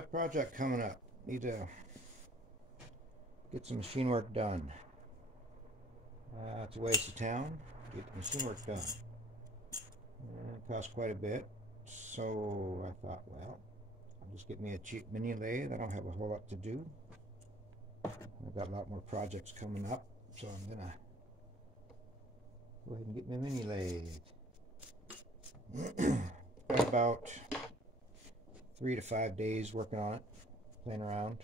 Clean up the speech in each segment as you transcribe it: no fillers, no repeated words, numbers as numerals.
Project coming up. Need to get some machine work done. It's a ways to town to get the machine work done. It costs quite a bit, so I thought, well, I'll just get me a cheap mini lathe. I don't have a whole lot to do. I've got a lot more projects coming up, so I'm gonna go ahead and get my mini lathe. Got about 3 to 5 days working on it, playing around.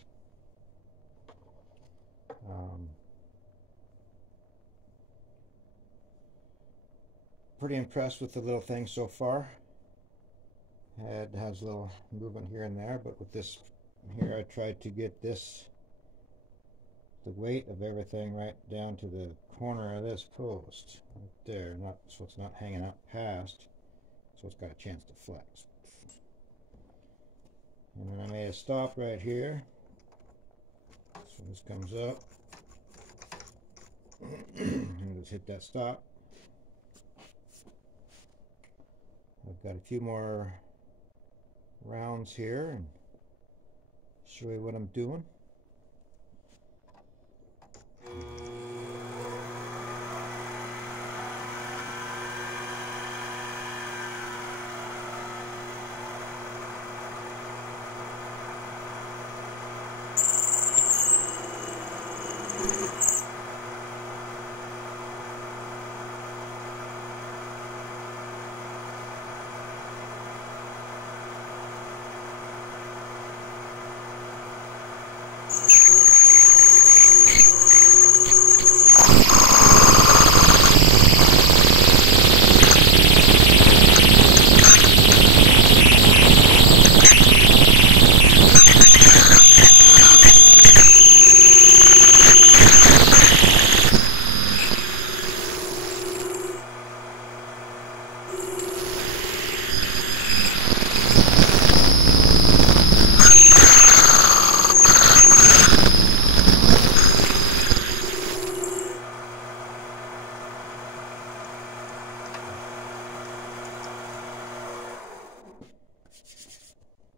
Pretty impressed with the little thing so far. It has a little movement here and there, but with this here I tried to get the weight of everything right down to the corner of this post right there, so it's not hanging out past, so it's got a chance to flex. And then I made a stop right here, so this comes up and just hit that stop. I've got a few more rounds here and show you what I'm doing.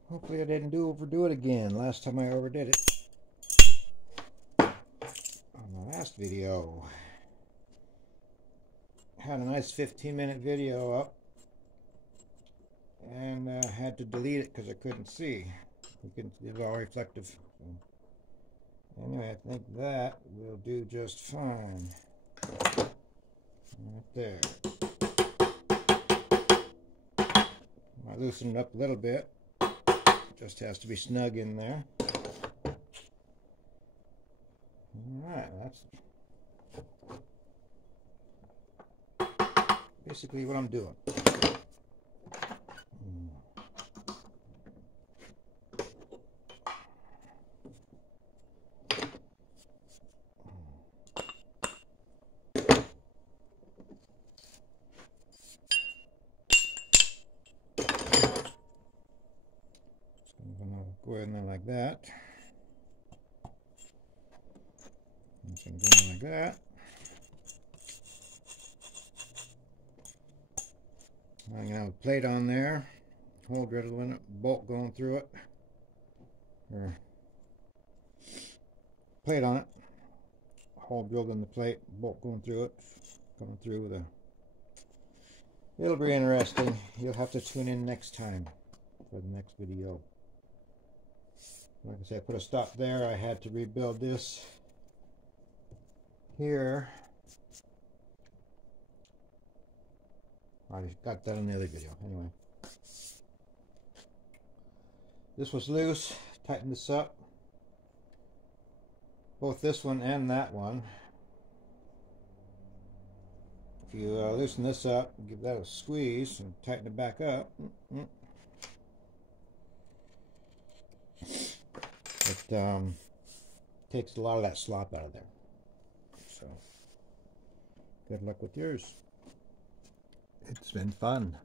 Hopefully I didn't overdo it again. Last time I overdid it on the last video. Had a nice 15-minute video up and had to delete it because I couldn't see. It was all reflective. So anyway, I think that will do just fine. Right there. I loosened it up a little bit. Just has to be snug in there. Alright, that's basically what I'm doing. Go in there like that. And so I'm going like that. I'm going to have a plate on there, hole drilled in it, bolt going through it, or plate on it, hole drilled in the plate, bolt going through it, coming through with a. It'll be interesting. You'll have to tune in next time for the next video. Like I said, I put a stop there. I had to rebuild this here. I got that in the other video. Anyway, this was loose. Tighten this up. Both this one and that one. If you loosen this up, give that a squeeze and tighten it back up. It takes a lot of that slop out of there. So, good luck with yours. It's been fun.